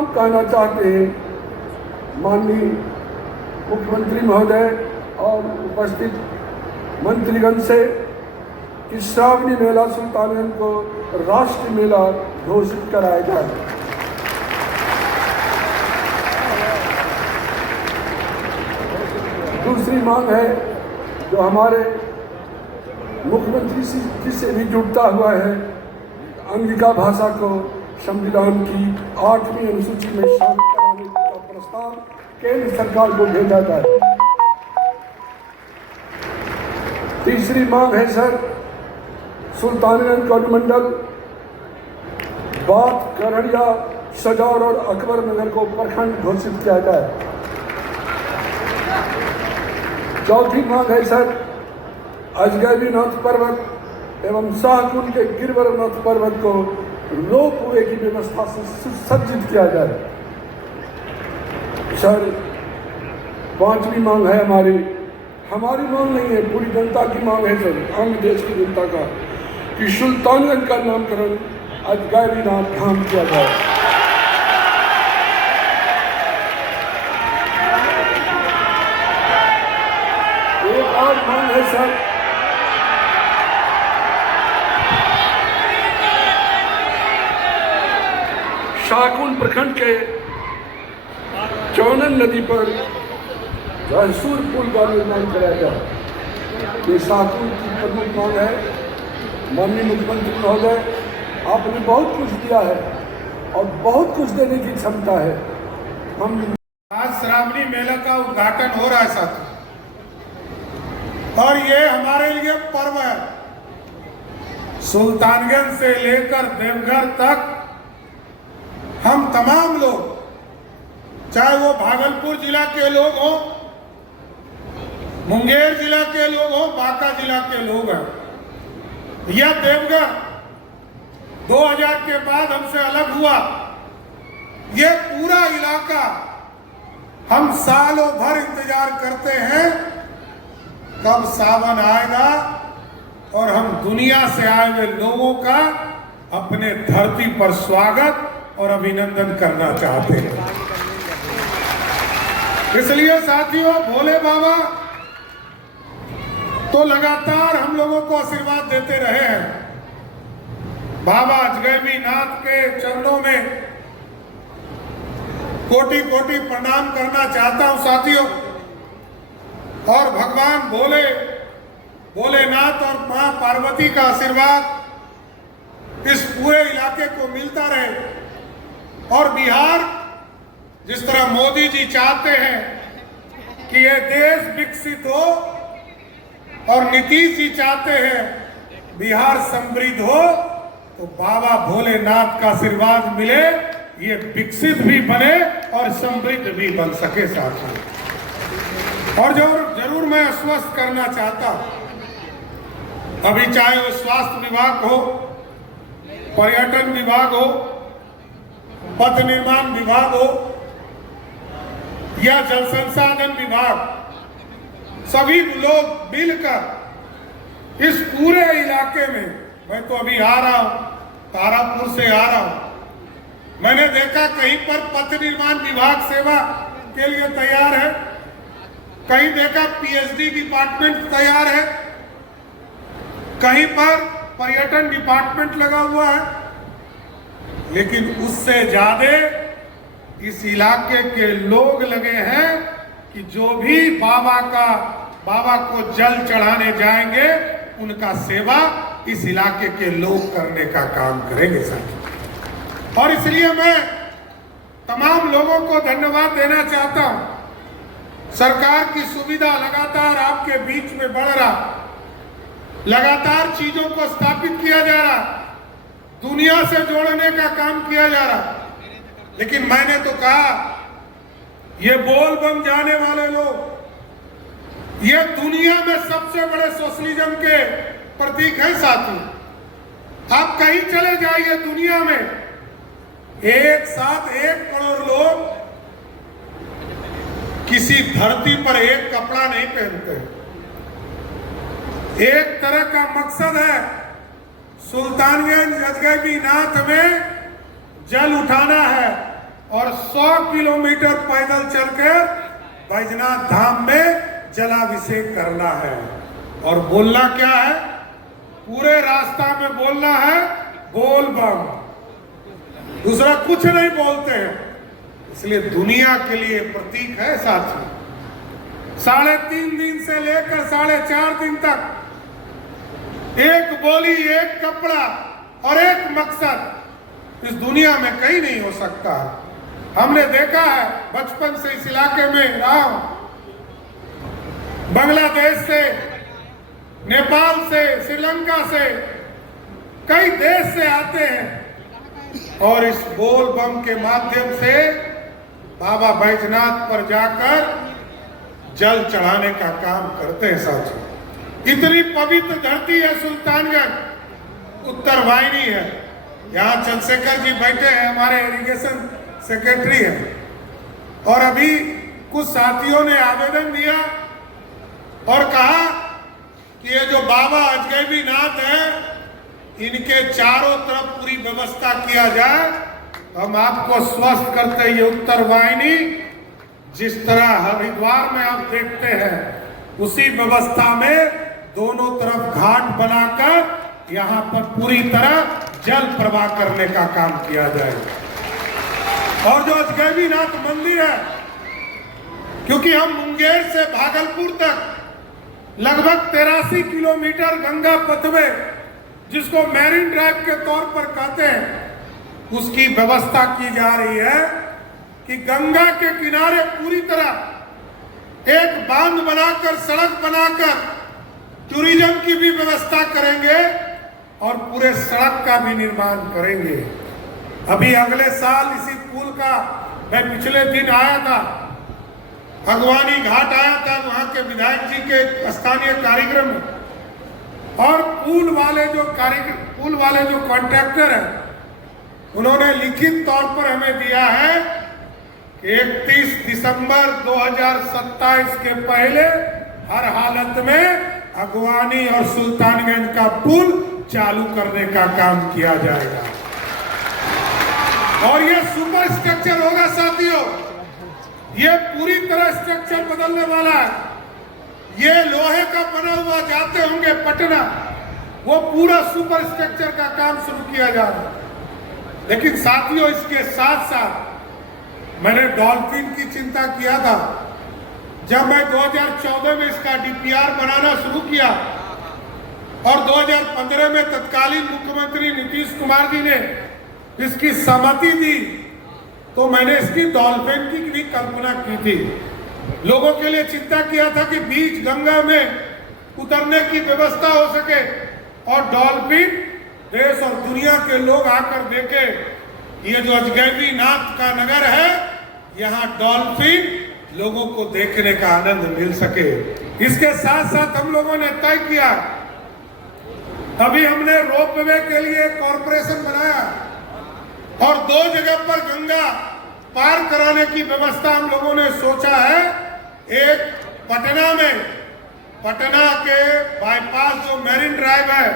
हम कहना चाहते हैं माननीय मुख्यमंत्री महोदय और उपस्थित मंत्रीगण से कि श्रावणी मेला सुल्तानगंज को राष्ट्रीय मेला घोषित कराया जाए। दूसरी मांग है जो हमारे मुख्यमंत्री जी से भी जुड़ता हुआ है, अंगिका भाषा को संविधान की 8वीं अनुसूची में शामिल कराने का प्रस्ताव केंद्र सरकार को भेजा जाए। तीसरी मांग है सर, सुल्तानगंज का अनुमंडल बाथ, करहड़िया, सजौर और अकबर नगर को प्रखंड घोषित किया जाए। चौथी मांग है सर, अजगैबीनाथ पर्वत एवं शाहकुंड के गिरवरनाथ पर्वत को रोपवे की व्यवस्था से सुसज्जित किया जाए। सर, पांचवी मांग है हमारी मांग नहीं है, पूरी जनता की मांग है सर, आम देश की जनता का, कि सुल्तानगंज का नामकरण अजगैबीनाथ धाम किया जाए। एक और मांग है सर, शाहकुंड प्रखंड के चौनन नदी पर रहसूर पुल का निर्माण कराया जाए। ये शाहकुंड की प्रमुख मांग है। माननीय मुख्यमंत्री महोदय, आपने बहुत कुछ दिया है और बहुत कुछ देने की क्षमता है। हम आज श्रावणी मेला का उद्घाटन हो रहा है साथियों, और ये हमारे लिए पर्व है। सुल्तानगंज से लेकर देवघर तक हम तमाम लोग, चाहे वो भागलपुर जिला के लोग हों, मुंगेर जिला के लोग हों, बांका जिला के लोग हैं, या देवघर 2000 के बाद हमसे अलग हुआ, ये पूरा इलाका हम सालों भर इंतजार करते हैं कब सावन आएगा और हम दुनिया से आए हुए लोगों का अपने धरती पर स्वागत और अभिनंदन करना चाहते हैं। इसलिए साथियों, भोले बाबा तो लगातार हम लोगों को आशीर्वाद देते रहे हैं। बाबा अजगैबीनाथ के चरणों में कोटि कोटि प्रणाम करना चाहता हूं साथियों, और भगवान भोलेनाथ और मां पार्वती का आशीर्वाद इस पूरे इलाके को मिलता रहे, और बिहार जिस तरह मोदी जी चाहते हैं कि यह देश विकसित हो, और नीतीश जी चाहते हैं बिहार समृद्ध हो, तो बाबा भोलेनाथ का आशीर्वाद मिले, ये विकसित भी बने और समृद्ध भी बन सके साथियों। और जो जरूर मैं आश्वस्त करना चाहता हूं, अभी चाहे वो स्वास्थ्य विभाग हो, पर्यटन विभाग हो, पथ निर्माण विभाग हो, या जल संसाधन विभाग, सभी लोग मिलकर इस पूरे इलाके में, मैं तो अभी आ रहा हूं, तारापुर से आ रहा हूं, मैंने देखा कहीं पर पथ निर्माण विभाग सेवा के लिए तैयार है, कहीं देखा पीएचडी डिपार्टमेंट तैयार है, कहीं पर पर्यटन डिपार्टमेंट लगा हुआ है, लेकिन उससे ज्यादा इस इलाके के लोग लगे हैं कि जो भी बाबा को जल चढ़ाने जाएंगे, उनका सेवा इस इलाके के लोग करने का काम करेंगे साथियों। और इसलिए मैं तमाम लोगों को धन्यवाद देना चाहता हूं। सरकार की सुविधा लगातार आपके बीच में बढ़ रहा, लगातार चीजों को स्थापित किया जा रहा, दुनिया से जोड़ने का काम किया जा रहा, लेकिन मैंने तो कहा, ये बोल बम जाने वाले लोग, ये दुनिया में सबसे बड़े सोशलिज्म के प्रतीक है साथियों। आप कहीं चले जाइए दुनिया में, एक साथ 1 करोड़ लोग किसी धरती पर एक कपड़ा नहीं पहनते। एक तरह का मकसद है सुल्तानगंज अजगैबीनाथ में जल उठाना है, और 100 किलोमीटर पैदल चलकर बैजनाथ धाम में जलाभिषेक करना है। और बोलना क्या है? पूरे रास्ता में बोलना है बोल बम, दूसरा कुछ नहीं बोलते हैं। इसलिए दुनिया के लिए प्रतीक है साथी। 3.5 दिन से लेकर 4.5 दिन तक एक बोली, एक कपड़ा और एक मकसद इस दुनिया में कहीं नहीं हो सकता। हमने देखा है, बचपन से इस इलाके में रहा हूं, बांग्लादेश से, नेपाल से, श्रीलंका से, कई देश से आते हैं और इस बोल बम के माध्यम से बाबा बैजनाथ पर जाकर जल चढ़ाने का काम करते हैं साथियों। इतनी पवित्र धरती है सुल्तानगंज, उत्तर वाहिनी है। यहाँ चंद्रशेखर जी बैठे हैं, हमारे इरिगेशन सेक्रेटरी हैं। और अभी कुछ साथियों ने आवेदन दिया और कहा कि ये जो बाबा अजगैबीनाथ है, इनके चारों तरफ पूरी व्यवस्था किया जाए। हम आपको स्वस्थ करते हैं, ये उत्तर वाहिनी जिस तरह हरिद्वार में आप देखते हैं, उसी व्यवस्था में दोनों तरफ घाट बनाकर यहाँ पर पूरी तरह जल प्रवाह करने का काम किया जाए। और जो अजगैबीनाथ मंदिर है, क्योंकि हम मुंगेर से भागलपुर तक लगभग 83 किलोमीटर गंगा पथवे, जिसको मैरीन ड्राइव के तौर पर कहते हैं, उसकी व्यवस्था की जा रही है कि गंगा के किनारे पूरी तरह एक बांध बनाकर, सड़क बनाकर टूरिज्म की भी व्यवस्था करेंगे और पूरे सड़क का भी निर्माण करेंगे। अभी अगले साल इसी पुल का, मैं पिछले दिन आया था, अगवानी घाट आया था, वहां के विधायक जी के स्थानीय कार्यक्रम में, और पुल वाले जो कॉन्ट्रैक्टर हैं, उन्होंने लिखित तौर पर हमें दिया है कि 31 दिसंबर 2027 के पहले हर हालत में अगवानी और सुल्तानगंज का पुल चालू करने का काम किया जाएगा। और ये सुपर स्ट्रक्चर होगा साथियों, ये पूरी तरह स्ट्रक्चर बदलने वाला है। ये लोहे का बना हुआ जाते होंगे पटना, वो पूरा सुपर स्ट्रक्चर का काम शुरू किया जा रहा है। लेकिन साथियों, इसके साथ साथ मैंने डॉल्फिन की चिंता किया था। जब मैं 2014 में इसका डीपीआर बनाना शुरू किया और 2015 में तत्कालीन मुख्यमंत्री नीतीश कुमार जी ने इसकी सहमति दी, तो मैंने इसकी डॉल्फिन की भी कल्पना की थी। लोगों के लिए चिंता किया था कि बीच गंगा में उतरने की व्यवस्था हो सके और डॉल्फिन देश और दुनिया के लोग आकर देखे ये जो अजगैबीनाथ का नगर है, यहाँ डॉल्फिन लोगों को देखने का आनंद मिल सके। इसके साथ साथ हम लोगों ने तय किया, अभी हमने रोपवे के लिए कॉरपोरेशन बनाया और 2 जगह पर गंगा पार कराने की व्यवस्था हम लोगों ने सोचा है। एक पटना में, पटना के बाईपास जो मैरीन ड्राइव है,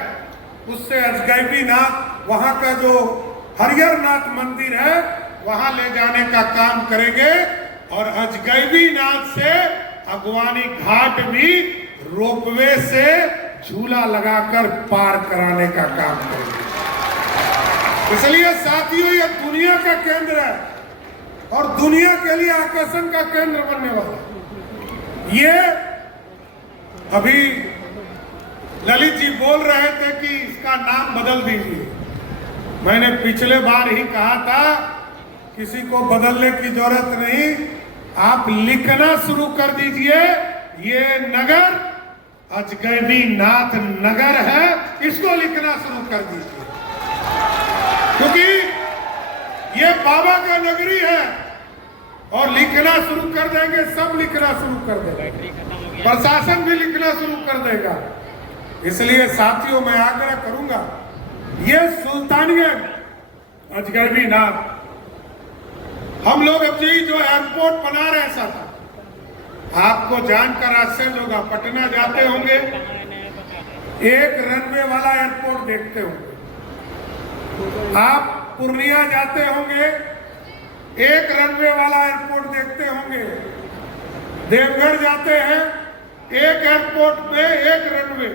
उससे अजगैबीनाथ, वहां का जो हरिहरनाथ मंदिर है, वहां ले जाने का काम करेंगे और अजगैबीनाथ से अगवानी घाट भी रोपवे से झूला लगाकर पार कराने का काम करेंगे। इसलिए साथियों, ये दुनिया का केंद्र है और दुनिया के लिए आकर्षण का केंद्र बनने वाला है। ये अभी ललित जी बोल रहे थे कि इसका नाम बदल दीजिए। मैंने पिछले बार ही कहा था, किसी को बदलने की जरूरत नहीं, आप लिखना शुरू कर दीजिए, ये नगर अजगैबीनाथ नगर है, इसको लिखना शुरू कर दीजिए, क्योंकि ये बाबा का नगरी है। और लिखना शुरू कर देंगे, सब लिखना शुरू कर देंगे, प्रशासन भी लिखना शुरू कर देगा। इसलिए साथियों, मैं आग्रह करूंगा, ये सुल्तानगंज अजगैबीनाथ, हम लोग अपनी जो एयरपोर्ट बना रहे हैं साथ, आपको जानकर आश्चर्य होगा, पटना जाते होंगे, एक रनवे वाला एयरपोर्ट देखते होंगे, आप पूर्णिया जाते होंगे, एक रनवे वाला एयरपोर्ट देखते होंगे। देवघर जाते हैं, एक एयरपोर्ट पे एक रनवे।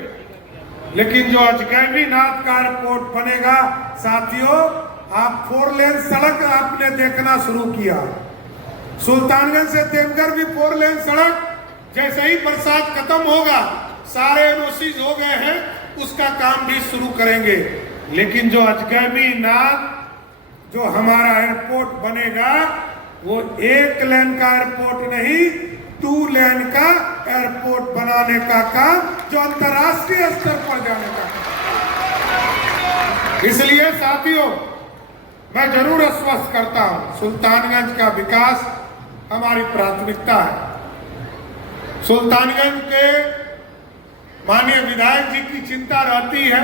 लेकिन जो अजगैबी नाथ का एयरपोर्ट बनेगा साथियों, आप 4 लेन सड़क आपने देखना शुरू किया। सुल्तानगंज से देवघर भी 4 लेन सड़क, जैसे ही बरसात खत्म होगा, सारे एनओसीज हो गए हैं, उसका काम भी शुरू करेंगे। लेकिन जो अजगैबी नाथ जो हमारा एयरपोर्ट बनेगा, वो 1 लेन का एयरपोर्ट नहीं, 2 लेन का एयरपोर्ट बनाने का काम, जो अंतर्राष्ट्रीय स्तर पर जाने का काम। इसलिए साथियों, मैं जरूर आश्वस्त करता हूं, सुल्तानगंज का विकास हमारी प्राथमिकता है। सुल्तानगंज के माननीय विधायक जी की चिंता रहती है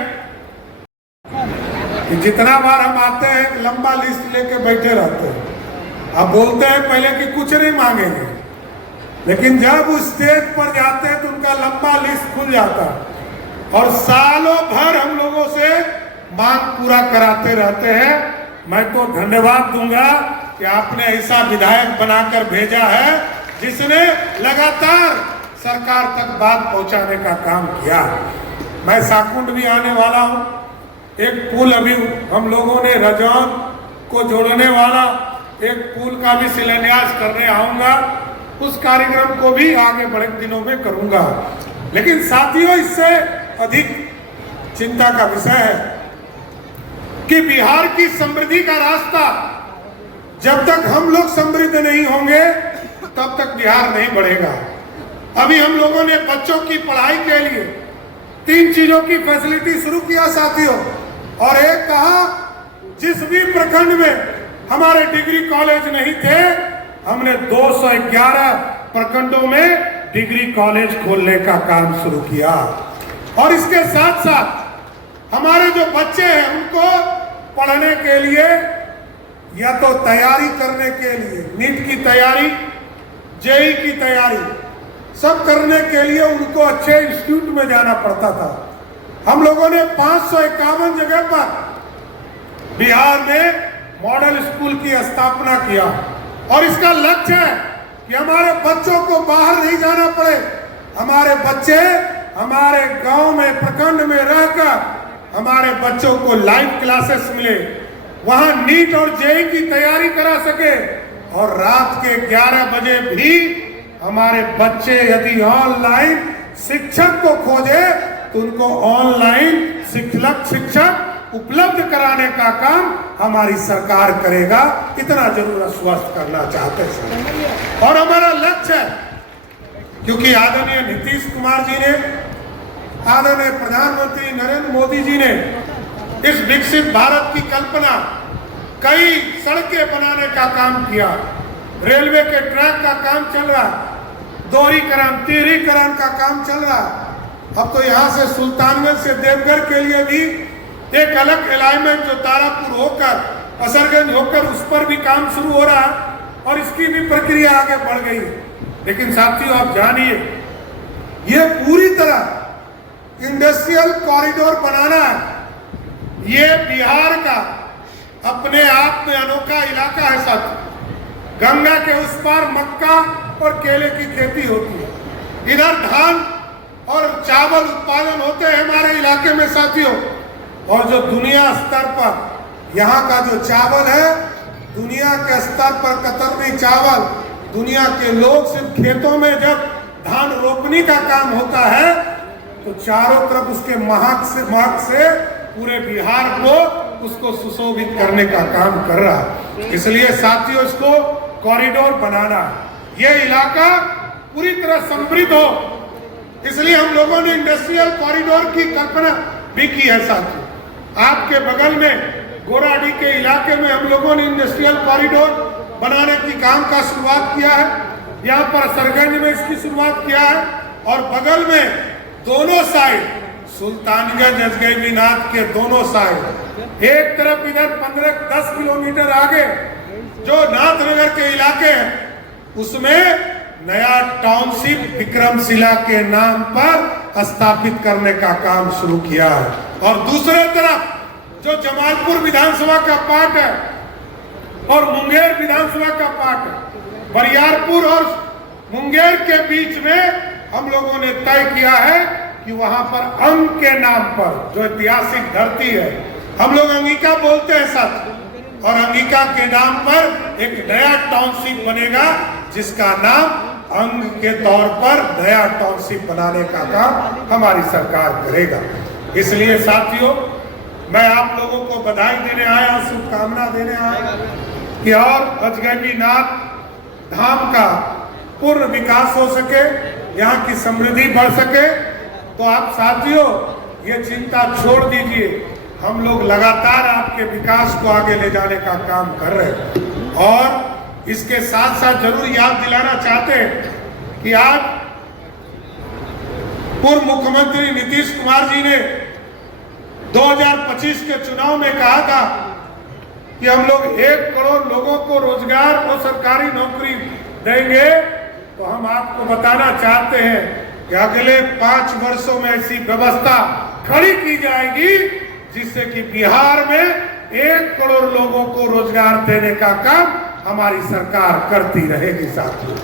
कि जितना बार हम आते हैं लंबा लिस्ट लेके बैठे रहते हैं। अब बोलते हैं पहले कि कुछ नहीं मांगेंगे, लेकिन जब उस स्टेज पर जाते हैं तो उनका लंबा लिस्ट खुल जाता है और सालों भर हम लोगों से मांग पूरा कराते रहते हैं। मैं तो धन्यवाद दूंगा कि आपने ऐसा विधायक बनाकर भेजा है जिसने लगातार सरकार तक बात पहुंचाने का काम किया। मैं साकुंड भी आने वाला हूं। एक पुल अभी हम लोगों ने रजौन को जोड़ने वाला एक पुल का भी शिलान्यास करने आऊंगा। उस कार्यक्रम को भी आगे बढ़े दिनों में करूंगा। लेकिन साथियों, इससे अधिक चिंता का विषय है कि बिहार की समृद्धि का रास्ता, जब तक हम लोग समृद्ध नहीं होंगे तब तक बिहार नहीं बढ़ेगा। अभी हम लोगों ने बच्चों की पढ़ाई के लिए 3 चीजों की फैसिलिटी शुरू किया साथियों, और एक कहा, जिस भी प्रखंड में हमारे डिग्री कॉलेज नहीं थे, हमने 211 प्रखंडों में डिग्री कॉलेज खोलने का काम शुरू किया। और इसके साथ साथ हमारे जो बच्चे हैं उनको पढ़ने के लिए, या तो तैयारी करने के लिए, नीट की तैयारी, जेई की तैयारी, सब करने के लिए उनको अच्छे इंस्टीट्यूट में जाना पड़ता था। हम लोगों ने 551 जगह पर बिहार में मॉडल स्कूल की स्थापना किया, और इसका लक्ष्य है कि हमारे बच्चों को बाहर नहीं जाना पड़े। हमारे बच्चे हमारे गांव में, प्रखंड में रहकर हमारे बच्चों को लाइव क्लासेस मिले, वहां नीट और जेई की तैयारी करा सके, और रात के 11 बजे भी हमारे बच्चे यदि ऑनलाइन शिक्षक को खोजे तो उनको ऑनलाइन शिक्षक उपलब्ध कराने का काम हमारी सरकार करेगा। इतना जरूर आश्वस्त करना चाहते हैं। और हमारा लक्ष्य है, क्योंकि आदरणीय नीतीश कुमार जी ने, आदरणीय प्रधानमंत्री नरेंद्र मोदी जी ने इस विकसित भारत की कल्पना, कई सड़कें बनाने का काम किया, रेलवे के ट्रैक का काम चल रहा, दोहरीकरण, तिहरीकरण का काम चल रहा। अब तो यहाँ से सुल्तानगंज से देवघर के लिए भी एक अलग अलाइनमेंट जो तारापुर होकर, असरगंज होकर, उस पर भी काम शुरू हो रहा है, और इसकी भी प्रक्रिया आगे बढ़ गई है। लेकिन साथियों, आप जानिए, ये पूरी तरह इंडस्ट्रियल कॉरिडोर बनाना है। ये बिहार का अपने आप में अनोखा इलाका है साथियों। गंगा के उस पार मक्का और केले की खेती होती है, इधर धान और चावल उत्पादन होते हैं हमारे इलाके में साथियों। और जो दुनिया स्तर पर यहाँ का जो चावल है, दुनिया के स्तर पर कतरनी चावल, दुनिया के लोग सिर्फ खेतों में जब धान रोपनी का काम होता है तो चारों तरफ उसके महक से पूरे बिहार को, उसको सुशोभित करने का काम कर रहा है। इसलिए साथियों, इसको कॉरिडोर बनाना, ये इलाका पूरी तरह समृद्ध हो, इसलिए हम लोगों ने इंडस्ट्रियल कॉरिडोर की कल्पना भी की है साथियों। आपके बगल में गोराडी के इलाके में हम लोगों ने इंडस्ट्रियल कॉरिडोर बनाने की काम का शुरुआत किया है। यहाँ पर सरगंज में इसकी शुरुआत किया है, और बगल में दोनों साइड, सुल्तानगंज अजगैबीनाथ के दोनों साइड, एक तरफ इधर 15-10 किलोमीटर आगे जो नाथनगर के इलाके हैं, उसमें नया टाउनशिप विक्रमशिला के नाम पर स्थापित करने का काम शुरू किया है। और दूसरे तरफ जो जमालपुर विधानसभा का पार्ट है, और मुंगेर विधानसभा का पार्ट है। बरियारपुर और मुंगेर के बीच में हम लोगों ने तय किया है कि वहां पर अंग के नाम पर, जो ऐतिहासिक धरती है, हम लोग अंगिका बोलते हैं सच, और अंगिका के नाम पर एक नया टाउनशिप बनेगा जिसका नाम अंग के तौर पर नया टाउनशिप बनाने का काम हमारी सरकार करेगा। इसलिए साथियों, मैं आप लोगों को बधाई देने आया, शुभकामना देने आया कि और अजगैबीनाथ धाम का पूर्ण विकास हो सके, यहाँ की समृद्धि बढ़ सके। तो आप साथियों ये चिंता छोड़ दीजिए, हम लोग लगातार आपके विकास को आगे ले जाने का काम कर रहे हैं। और इसके साथ साथ जरूर याद दिलाना चाहते हैं कि आज पूर्व मुख्यमंत्री नीतीश कुमार जी ने 2025 के चुनाव में कहा था कि हम लोग 1 करोड़ लोगों को रोजगार और सरकारी नौकरी देंगे। तो हम आपको बताना चाहते हैं कि अगले 5 वर्षों में ऐसी व्यवस्था खड़ी की जाएगी जिससे कि बिहार में 1 करोड़ लोगों को रोजगार देने का काम हमारी सरकार करती रहेगी साथियों।